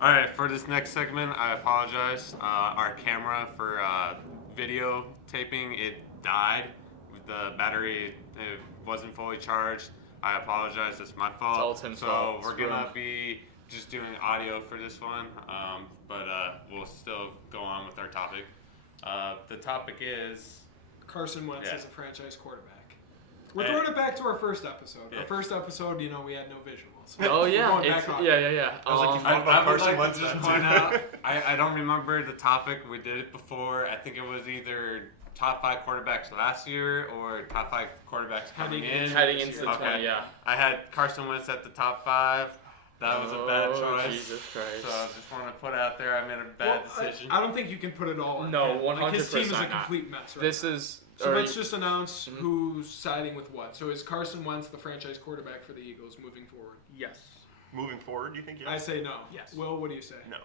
All right, for this next segment, I apologize. Our camera for video taping, it died. The battery it wasn't fully charged. I apologize. It's my fault. It's all Tim's fault. So we're gonna be just doing audio for this one, but we'll still go on with our topic. The topic is Carson Wentz is a franchise quarterback. We're throwing it back to our first episode. Yeah. Our first episode, we had no visuals. Oh yeah, I would like to just point out, I don't remember the topic. We did it before. I think it was either top 5 quarterbacks last year or top 5 quarterbacks heading into the 20, yeah. I had Carson Wentz at the top 5. That was a bad choice. Jesus Christ. So I just want to put out there I made a bad decision. I don't think you can put it all in. No, 100% like his team is a complete mess right This now. is... So let's just announce who's siding with what. So is Carson Wentz the franchise quarterback for the Eagles moving forward? Yes. Moving forward, you think yes? I say no. Yes. Will, what do you say? No.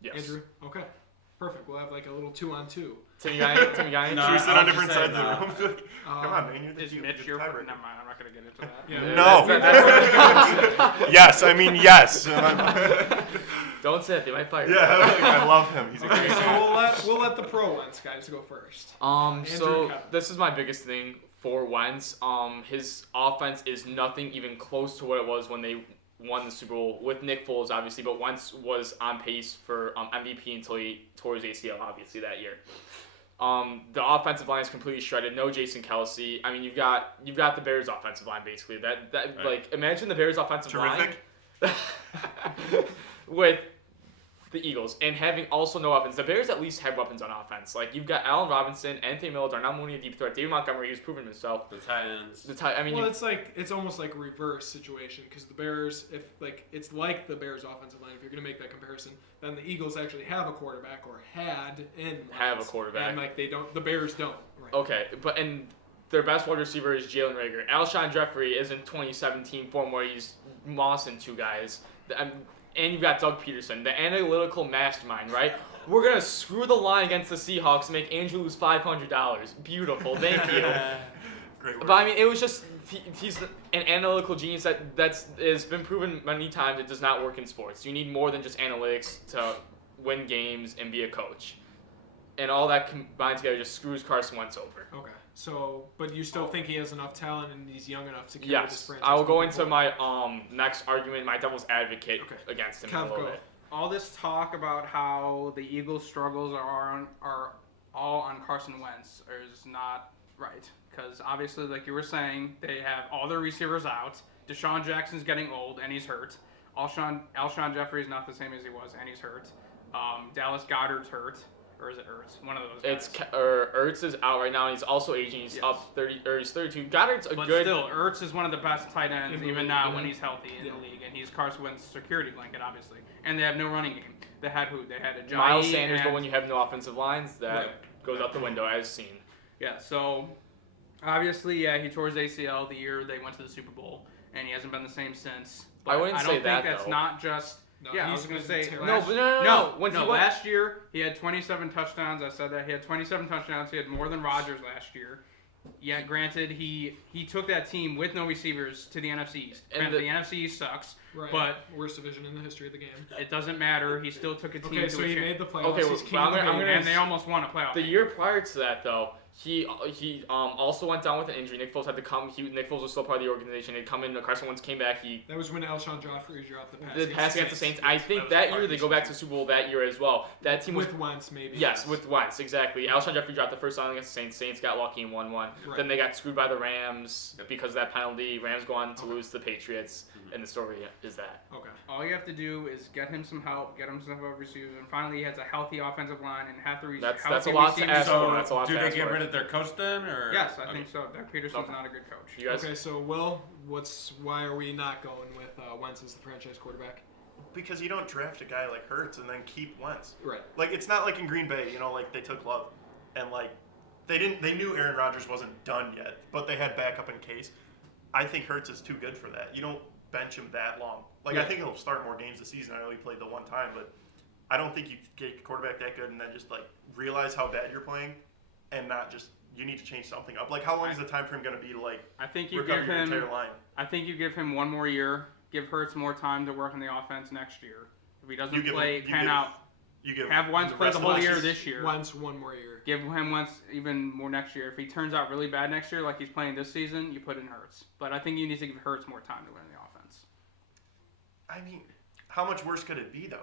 Yes. Andrew? Okay. Perfect. We'll have like a little 2-on-2. Tim, you got any? Should we sit on different sides of the room? Come on, man. You're Is Mitch your favorite? Never mind. I'm not going to get into that. Yeah. No. Yes, I mean yes. Don't say it. They might fire you. Yeah, I love him. He's a great So guy. we'll let the pro Wentz guys go first. So this is my biggest thing for Wentz. His offense is nothing even close to what it was when they won the Super Bowl with Nick Foles, obviously, but Wentz was on pace for MVP until he tore his ACL, obviously, that year. The offensive line is completely shredded. No Jason Kelce. I mean, you've got the Bears' offensive line basically. Like imagine the Bears' offensive line with the Eagles and having also no weapons. The Bears at least have weapons on offense. Like you've got Allen Robinson, Anthony Miller, Darnell Mooney, a deep threat. David Montgomery, who's proven himself. The Titans. It's almost like a reverse situation because the Bears, it's like the Bears' offensive line. If you're gonna make that comparison, then the Eagles actually have a quarterback or have a quarterback, and the Bears don't. Right. Okay, and their best wide receiver is Jalen Reagor. Alshon Jeffrey is in 2017 form where he's mossing 2 guys. And you've got Doug Peterson, the analytical mastermind, right? We're going to screw the line against the Seahawks and make Andrew lose $500. Beautiful. Thank you. Great work. But, I mean, it was just he's an analytical genius that's been proven many times it does not work in sports. You need more than just analytics to win games and be a coach. And all that combined together just screws Carson Wentz over. Okay. So, but you still think he has enough talent and he's young enough to carry this franchise? I will go into my next argument, my devil's advocate against him Kev, a little bit. All this talk about how the Eagles' struggles are all on Carson Wentz is not right. Because obviously, like you were saying, they have all their receivers out. Deshaun Jackson's getting old and he's hurt. Alshon Jeffrey's not the same as he was and he's hurt. Dallas Goedert's hurt. Or is it Ertz? One of those guys. Ertz is out right now, and he's also aging. He's up 30, or he's 32. Goddard's but still, Ertz is one of the best tight ends, even now when he's healthy in the league, and he's Carson Wentz's security blanket, obviously. And they have no running game. They had who? They had Ajayi Miles Sanders, but when you have no offensive lines, that goes out the window, as seen. Yeah, so obviously, he tore his ACL the year they went to the Super Bowl, and he hasn't been the same since. But I wouldn't say that, I don't think that's not just... No, I was going to say... No. Last year, he had 27 touchdowns. I said that. He had 27 touchdowns. He had more than Rodgers last year. Yeah, granted, he took that team with no receivers to the NFC East. And the NFC East sucks. Right. But worst division in the history of the game. It doesn't matter. He still took a team to so a he made the playoffs. Okay, and they almost won a playoff. The year prior to that, though, he also went down with an injury. Nick Foles had to come. Nick Foles was still part of the organization. He'd come in. Carson Wentz came back. That was when Alshon Jeffrey dropped the pass. The pass against the Saints. I think that year they go back to the Super Bowl that year as well. That team was with Wentz, maybe. Yes, with Wentz, exactly. Alshon Jeffrey dropped the first round against the Saints. Saints got lucky and won one. Right. Then they got screwed by the Rams because of that penalty. Rams go on to lose to the Patriots, and the story is that. Okay. All you have to do is get him some help, get him some receivers, and finally he has a healthy offensive line and half the receivers. That's a lot to ask for. That's a lot to ask for. Do they get rid of their coach then? Or? Yes, I think so. Doug Peterson's not a good coach. Okay, so Will, why are we not going with Wentz as the franchise quarterback? Because you don't draft a guy like Hurts and then keep Wentz. Right. Like it's not like in Green Bay, like they took Love, and like they knew Aaron Rodgers wasn't done yet, but they had backup in case. I think Hurts is too good for that. You don't bench him that long. Like I think he'll start more games this season. I know he played the one time, but I don't think you get a quarterback that good and then just like realize how bad you're playing, and not just. You need to change something up. Like, how long is the time frame going to be to, like, recover your entire line? I think you give him one more year, give Hurts more time to work on the offense next year, If he doesn't pan out, have Wentz play the whole year this year. Wentz one more year. Give him Wentz even more next year. If he turns out really bad next year, like he's playing this season, you put in Hurts. But I think you need to give Hurts more time to learn the offense. I mean, how much worse could it be, though?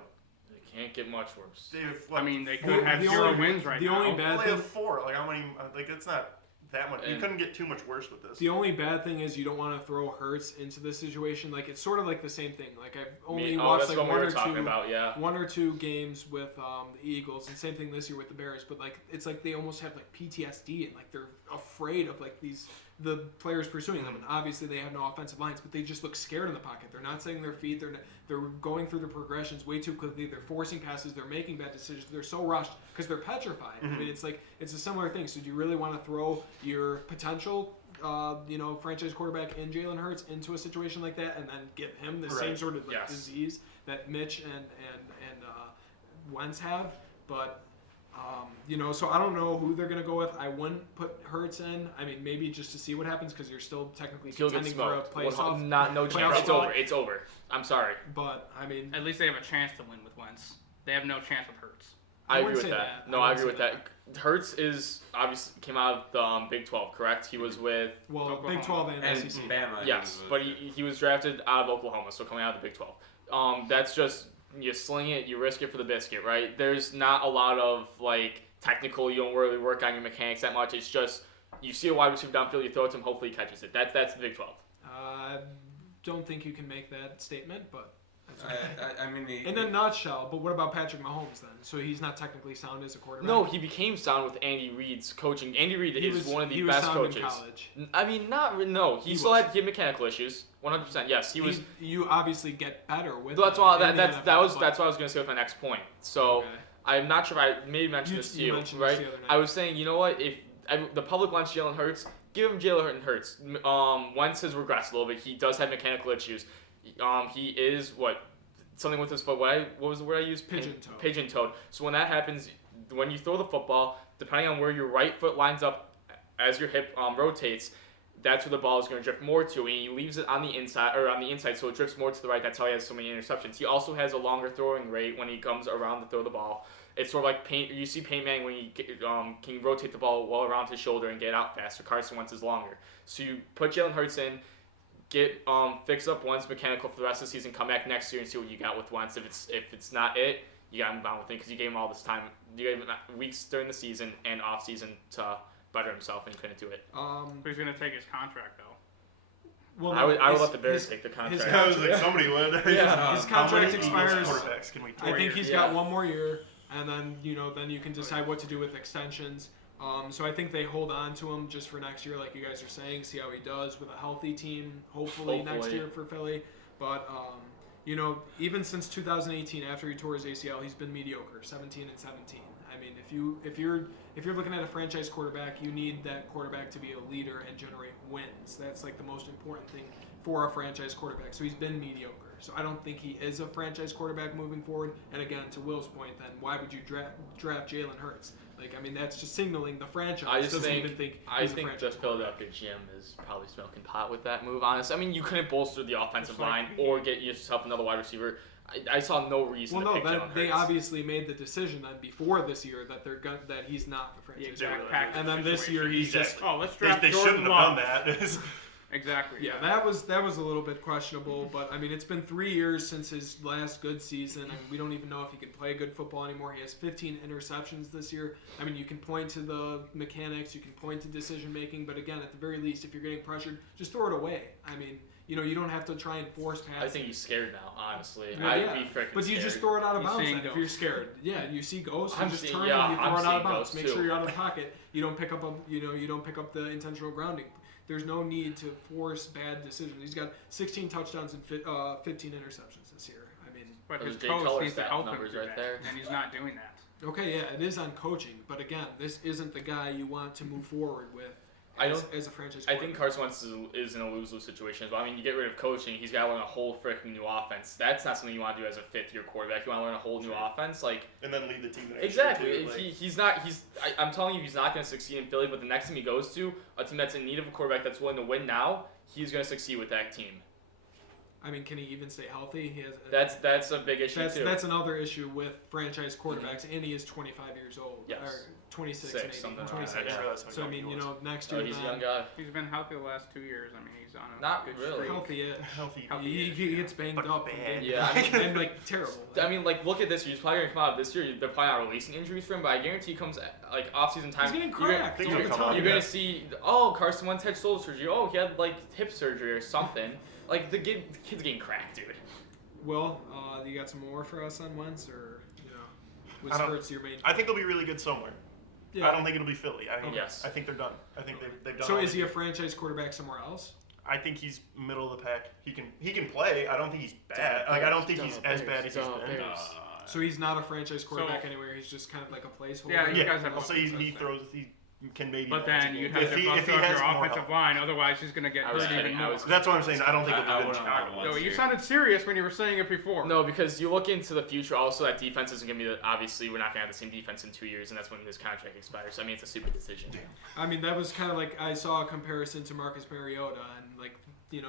It can't get much worse. They could have 0 wins right now. The only bad thing... They have 4. Like, how many... Like, it's not that much. You couldn't get too much worse with this. The only bad thing is you don't want to throw Hurts into this situation. Like, it's sort of like the same thing. Like, I've only watched like one or two games with the Eagles, and same thing this year with the Bears. But like, it's like they almost have like PTSD, and like they're afraid of like the players pursuing them. And obviously they have no offensive lines, but they just look scared in the pocket. They're not setting their feet. They're going through the progressions way too quickly. They're forcing passes. They're making bad decisions. They're so rushed because they're petrified. I mean, it's a similar thing. So do you really want to throw your potential franchise quarterback in Jalen Hurts into a situation like that and then give him the same sort of disease that Mitch and Wentz have? But so I don't know who they're going to go with. I wouldn't put Hurts in. I mean, maybe just to see what happens because you're still technically contending for a playoff. No chance. It's over. I'm sorry. But, I mean... At least they have a chance to win with Wentz. They have no chance with Hurts. I agree with that. No, I agree with that. Hurts is obviously came out of the Big 12, correct? He was with... Well, Big 12 and SEC. Bama. Yes, but he was drafted out of Oklahoma, so coming out of the Big 12. That's just... You sling it, you risk it for the biscuit, right? There's not a lot of, like, technical, you don't really work on your mechanics that much. It's just, you see a wide receiver downfield, you throw it to him, hopefully he catches it. That's the Big 12. Don't think you can make that statement, but that's okay. I mean, in a nutshell, but what about Patrick Mahomes then? So he's not technically sound as a quarterback? No, he became sound with Andy Reid's coaching. Andy Reid is one of the best coaches. He was sound in college. I mean, no. He still had mechanical issues. 100%. Yes, he was. You obviously get better with. That's why that's what I was going to say with my next point. So okay. I'm not sure if I maybe mentioned this to you, right? I was saying, you know what? If the public wants Jalen Hurts, give him Jalen Hurts. Wentz has regressed a little bit. He does have mechanical issues. He is something with his foot. What was the word I used? Pigeon-toed. So when that happens, when you throw the football, depending on where your right foot lines up as your hip rotates, that's where the ball is going to drift more to, and he leaves it on the inside, so it drifts more to the right. That's how he has so many interceptions. He also has a longer throwing rate when he comes around to throw the ball. It's sort of like you see Peyton Manning when he can rotate the ball well around his shoulder and get it out faster. Carson Wentz is longer. So you put Jalen Hurts in, fix up Wentz mechanical for the rest of the season, come back next year and see what you got with Wentz. If it's not it, you got to move on with him because you gave him all this time. You gave him weeks during the season and off season to better himself, and he couldn't do it. But he's going to take his contract though. Well, no, I would let the Bears take the contract. I was like, somebody would. His contract expires. I think he's got one more year, and then you can decide what to do with extensions. So I think they hold on to him just for next year, like you guys are saying. See how he does with a healthy team. Hopefully. Next year for Philly. But even since 2018, after he tore his ACL, he's been mediocre, 17-17. I mean, if you're looking at a franchise quarterback, you need that quarterback to be a leader and generate wins. That's like the most important thing for a franchise quarterback. So he's been mediocre. So I don't think he is a franchise quarterback moving forward. And again, to Will's point, then why would you draft Jalen Hurts? Like, I mean, that's just signaling the franchise. I think the Philadelphia GM is probably smoking pot with that move. Honestly, I mean, you couldn't bolster the offensive line or get yourself another wide receiver. I saw no reason. Well, no, they obviously made the decision then before this year that that he's not the franchise quarterback, and then this year he's just let's draft. They shouldn't have done that. Exactly. Yeah, that was a little bit questionable, but I mean, it's been 3 years since his last good season, and we don't even know if he can play good football anymore. He has 15 interceptions this year. I mean, you can point to the mechanics, you can point to decision making, but again, at the very least, if you're getting pressured, just throw it away. I mean, you don't have to try and force passes. I think he's scared now, honestly. Yeah, I'd be freaking scared. But you just throw it out of bounds then if you're scared. Yeah, you see ghosts, you just turn and you throw it out of bounds. Make sure you're out of the pocket. You don't pick up the intentional grounding. There's no need to force bad decisions. He's got 16 touchdowns and 15 interceptions this year. I mean, but his coach needs to help him right there, and he's not doing that. Okay, yeah, it is on coaching, but again, this isn't the guy you want to move forward with as a franchise quarterback. I think Carson Wentz is in a lose-lose situation. But I mean, you get rid of coaching, he's got to learn a whole freaking new offense. That's not something you want to do as a fifth-year quarterback. You want to learn a whole new offense, and then lead the team. Exactly. I'm telling you, he's not going to succeed in Philly. But the next team he goes to, a team that's in need of a quarterback that's willing to win now, he's going to succeed with that team. I mean, can he even stay healthy? He has. That's a big issue too. That's another issue with franchise quarterbacks, and he is 25 years old. Yes. Or 26, Six, maybe. something 26. like that. Yeah, that's how So I young mean, he you was. know, next Oh, year. he's a young guy. He's been healthy the last 2 years. I mean, he's on a Not good really. streak. Healthy. Healthy. He gets banged But up. bad. Yeah, I mean, and like terrible. I mean, like, look at this year. He's probably gonna come out this year. They're probably not releasing injuries for him, but I guarantee he comes like off-season time. He's getting you're gonna- cracked. Things all are the coming time. You're gonna see, Carson Wentz had shoulder surgery. Oh, he had like hip surgery or something. Like the kid's getting cracked, dude. Well, you got some more for us on Wentz, or was I don't- Hurts your main? I think they'll be really good somewhere. Yeah. I don't think it'll be Philly. I think, Yes. I think they're done. I think they've done. So all is they he a can. franchise quarterback somewhere else? I think he's middle of the pack. He can play. I don't think he's bad. Like I don't think he's as bad as he's been. So he's not a franchise quarterback anywhere. He's just kind of like a placeholder. Yeah, you Yeah. guys have I'll say he throws. He can maybe. But manage then a you'd game. have to If bust he up has your more offensive help. line. Otherwise, he's going to get I was hurt kidding. even I more. was That's what I'm saying. I don't think I he'll do good in wouldn't Chicago. want No, you Wentz sounded serious when you were saying it before. No, because you look into the future. Also, that defense isn't gonna be. Obviously, we're not gonna have the same defense in 2 years, and that's when his contract expires. So I mean, it's a stupid decision. I mean, that was kind of like I saw a comparison to Marcus Mariota, and like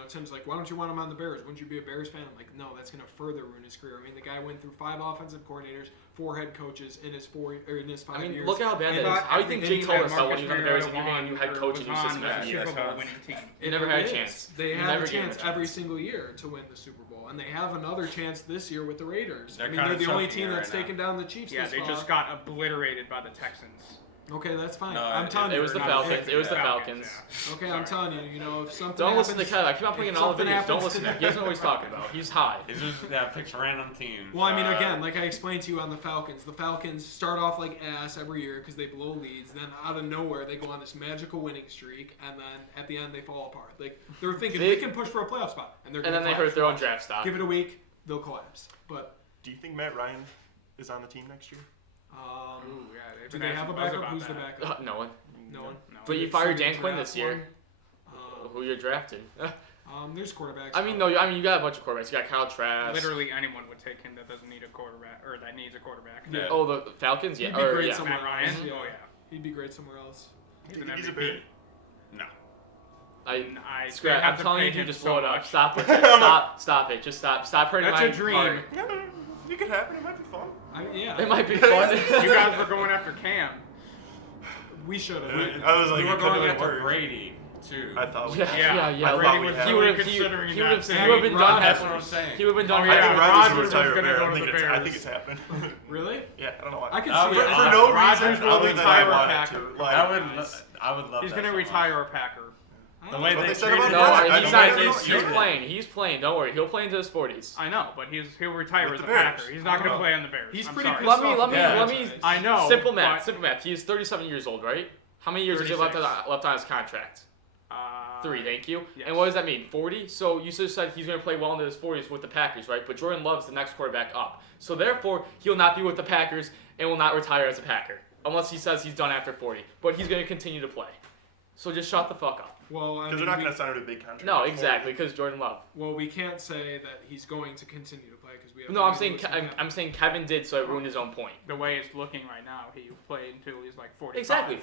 Tim's like, why don't you want him on the Bears? Wouldn't you be a Bears fan? I'm like, no, that's gonna further ruin his career. I mean, the guy went through 5 offensive coordinators, 4 head coaches in his 5 I mean, years. look at how bad that And is. How do you think Jay anytime told us how when Marcus he was on the Bears, Mariota you're getting a new head coach and new system was every on year? a Super Bowl Yes, winning team. He never had a is. chance. They He have never a gave him a chance every chance. single year to win the Super Bowl, and they have another chance this year with the Raiders. They're I mean, kinda they're the only choking team it that's right now. taken down the Chiefs. Yeah, this they far. just got obliterated by the Texans. Okay, that's fine. No, I'm telling you, It was the they're not- Falcons. It was the Falcons, Falcons. Okay, I'm telling you, if something Don't listen to happens, Kevin. I keep on putting in if all the something videos. Don't happens listen to him. He doesn't know what he's talking about. He's high. It's just picks random teams. Well, I mean, again, like I explained to you on the Falcons start off like ass every year because they blow leads. Then out of nowhere, they go on this magical winning streak, and then at the end, they fall apart. Like they're thinking we can push for a playoff spot, and And then they hurt their own draft stock. Give it a week, they'll collapse. But Do you think Matt Ryan is on the team next year? Ooh, yeah, they've do been they have a asking buzz backup? about Who's the that. backup? No one. No one. No. But you They've fired seen Dan Quinn draft this year. one. Who you're drafting? There's quarterbacks. I mean, no. I mean, you got a bunch of quarterbacks. You got Kyle Trask. Literally anyone would take him that doesn't need a quarterback or that needs a quarterback. Yeah. Oh, the Falcons. Yeah. He'd be Or, great yeah. somewhere Matt Ryan. else. Oh yeah. He'd be great somewhere else. He's You an think he's a MVP. bear? No. I Scrap. they have I'm to telling pay you to him just so blow it up. much. Stop it. Stop it. Just stop. Stop hurting That's my a dream. heart. Yeah, it could happen. It might be fun. Yeah. It might be fun. You guys were going after Cam. We should have. I was like, We it were could've going been after worse. Brady too. I thought we Yeah. Yeah, I Brady thought we was had- He would have. considering He that would have saying been done. That's half- what I'm saying. He would have been done. Oh, I yeah, think half- Rodgers Rodgers will was retire gonna Bear. go I to think the it's. I Bears. think it's happened. Really? Yeah, I don't know why. I could I see would- it. for no Rodgers reason will other than retire I a wanted Packer. to. Like, I would love He's that going to so retire much. a Packer. The way What they they said treated about No, Rodgers, I he's don't not. know. He's playing. He's playing. Don't worry. He'll play into his 40s. I know, but he'll retire With as a the Bears. Packer. He's not going to play on the Bears. He's I'm pretty sorry. pissed Let off me. Yeah. Let me. I know. Simple math. but- Simple math. He is 37 years old, right? How many years is he left 36. on his contract? 3, thank you. yes. And what does that mean? 40? So you just said he's going to play well into his 40s with the Packers, right? But Jordan Love's the next quarterback up. So therefore, he'll not be with the Packers and will not retire as a Packer. Unless he says he's done after 40. But he's going to continue to play. So just shut the fuck up. Well, I Because mean, they're not going to sign him to a big contract. No, exactly, because Jordan Love. Well, we can't say that he's going to continue to play because we have. No, I'm idea saying what's gonna happen. I'm saying Kevin did, so it ruined his own point. The way it's looking right now, he played until he's like 45. Exactly.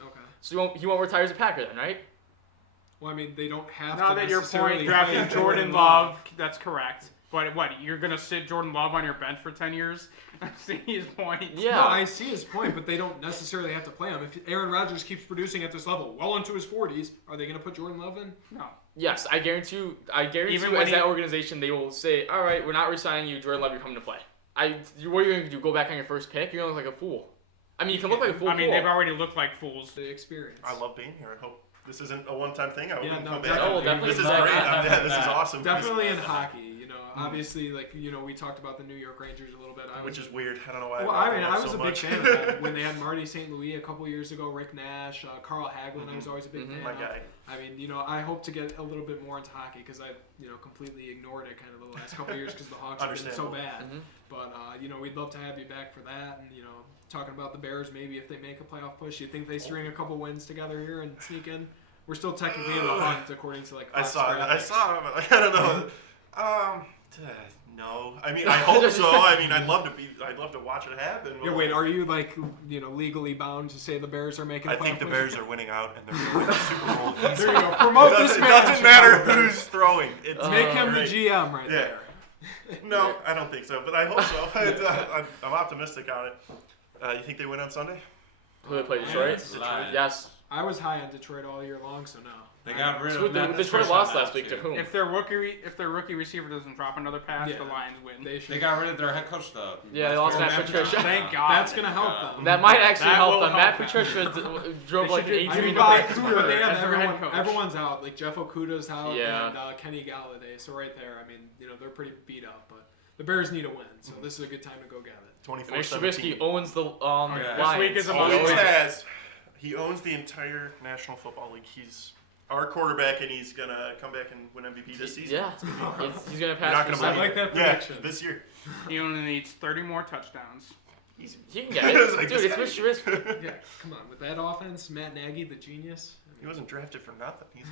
Okay. So he won't retire as a Packer then, right? Well, I mean, they don't have Now to. that your necessarily point, drafting play Jordan Love, that's correct. But what, you're going to sit Jordan Love on your bench for 10 years? I see his point. Yeah. No, I see his point, but they don't necessarily have to play him. If Aaron Rodgers keeps producing at this level well into his 40s, are they going to put Jordan Love in? No. Yes, I guarantee you. Even As when that organization, they will say, "All right, we're not resigning you, Jordan Love. You're coming to play." What are you going to do? Go back on your first pick? You're going to look like a fool. I mean, you can look like a fool. I mean, cool. they've already looked like fools. The experience. I love being here. I hope this isn't a one-time thing. I hope Yeah, we can no, come back. definitely. Oh, definitely. This is Definitely. great. Yeah, this is awesome. Definitely in hockey, obviously, we talked about the New York Rangers a little bit. Which is weird. I don't know why. Well, I I mean, love I them was so a big much. fan of that when they had Marty St. Louis a couple years ago, Rick Nash, Carl Hagelin. I was always a big fan My of. guy. I mean, I hope to get a little bit more into hockey because I, completely ignored it kind of the last couple of years because the Hawks have been so Understandable. bad. Mhm. But we'd love to have you back for that, and talking about the Bears maybe if they make a playoff push. You think they string a couple wins together here and sneak in? We're still technically in the hunt according to I Fox saw it. I graphics. saw it. But I don't know. No, I mean I hope so. I mean I'd love to watch it happen. Yeah, wait, are you like legally bound to say the Bears are making? I think the Bears are winning out and they're going to win the Super Bowl. There you go. Promote this man. It doesn't matter who's throwing. Make him the GM right there. No, I don't think so, but I hope so. I'm optimistic on it. You think they win on Sunday? Who they play, Detroit? Yes. I was high on Detroit all year long, so no. They got rid So of that. Detroit lost last week to whom? If their rookie receiver doesn't drop another pass, the Lions win. They got rid of their head coach though. Yeah, they lost Matt Patricia. Thank God. That's gonna help them. That might actually That help will them. help Matt them. Patricia drove like an I mean, 18 but Cooper they have as their head coach. everyone's out. Like Jeff Okudah's out Yeah. and Kenny Galladay. So right there, I mean, they're pretty beat up, but the Bears need a win. So this is a good time to go get it. 24-17. Trubisky owns the yeah. Lions. This week is a Always must-win. has. He owns the entire National Football League. He's our quarterback, and he's gonna come back and win MVP this season. Yeah, he's gonna You're pass. not for gonna seven. I like that Yeah, prediction. this year. He only needs 30 more touchdowns. Easy. He can get it, Like, dude. this It's guy- Mr. Trubisky. Yeah, come on. With that offense, Matt Nagy, the genius. He wasn't drafted for nothing. He's